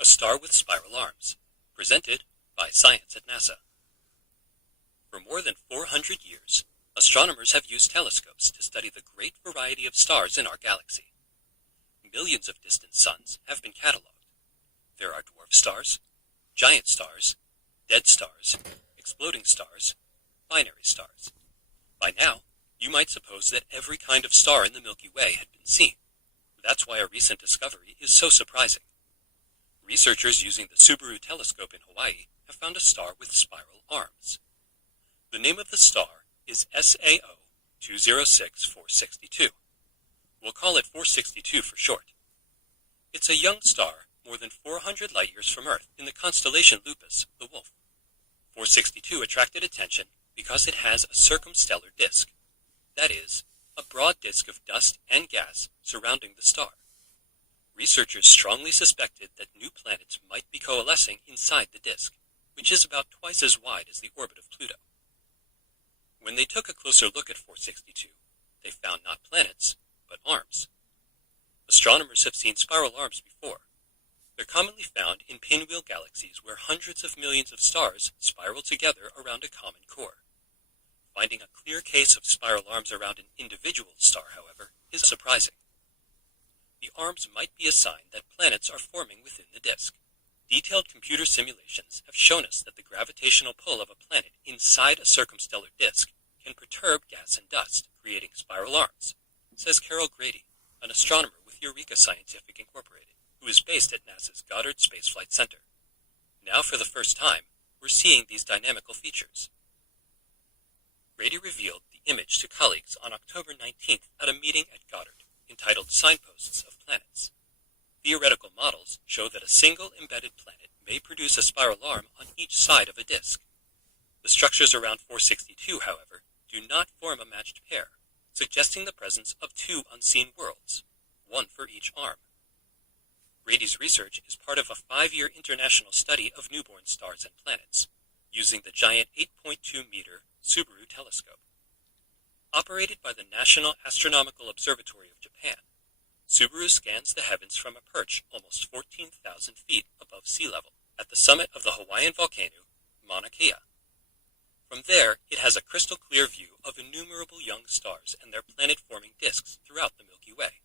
A Star with Spiral Arms, presented by Science at NASA. For more than 400 years, astronomers have used telescopes to study the great variety of stars in our galaxy. Millions of distant suns have been catalogued. There are dwarf stars, giant stars, dead stars, exploding stars, binary stars. By now, you might suppose that every kind of star in the Milky Way had been seen. That's why a recent discovery is so surprising. Researchers using the Subaru telescope in Hawaii have found a star with spiral arms. The name of the star is SAO 206462. We'll call it 462 for short. It's a young star more than 400 light-years from Earth in the constellation Lupus, the Wolf. 462 attracted attention because it has a circumstellar disk. That is, a broad disk of dust and gas surrounding the star. Researchers strongly suspected that new planets might be coalescing inside the disk, which is about twice as wide as the orbit of Pluto. When they took a closer look at 462, they found not planets, but arms. Astronomers have seen spiral arms before. They're commonly found in pinwheel galaxies where hundreds of millions of stars spiral together around a common core. Finding a clear case of spiral arms around an individual star, however, is surprising. The arms might be a sign that planets are forming within the disk. Detailed computer simulations have shown us that the gravitational pull of a planet inside a circumstellar disk can perturb gas and dust, creating spiral arms, says Carol Grady, an astronomer with Eureka Scientific Incorporated, who is based at NASA's Goddard Space Flight Center. Now, for the first time, we're seeing these dynamical features. Grady revealed the image to colleagues on October 19th at a meeting at Goddard, entitled Signposts of Planets. Theoretical models show that a single embedded planet may produce a spiral arm on each side of a disk. The structures around 462, however, do not form a matched pair, suggesting the presence of two unseen worlds, one for each arm. Grady's research is part of a 5-year international study of newborn stars and planets, using the giant 8.2-meter Subaru telescope. Operated by the National Astronomical Observatory of Japan, Subaru scans the heavens from a perch almost 14,000 feet above sea level at the summit of the Hawaiian volcano, Mauna Kea. From there, it has a crystal-clear view of innumerable young stars and their planet-forming disks throughout the Milky Way.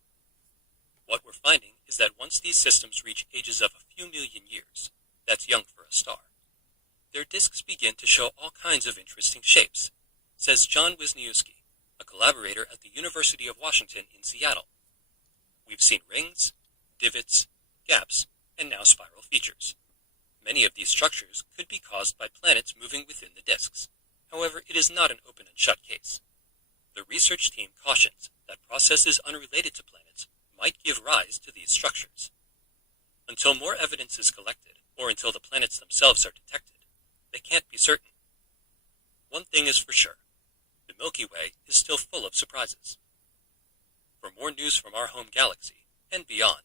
What we're finding is that once these systems reach ages of a few million years, that's young for a star, their disks begin to show all kinds of interesting shapes, says John Wisniewski, a collaborator at the University of Washington in Seattle. We've seen rings, divots, gaps, and now spiral features. Many of these structures could be caused by planets moving within the disks. However, it is not an open and shut case. The research team cautions that processes unrelated to planets might give rise to these structures. Until more evidence is collected, or until the planets themselves are detected, they can't be certain. One thing is for sure. The Milky Way is still full of surprises. For more news from our home galaxy and beyond,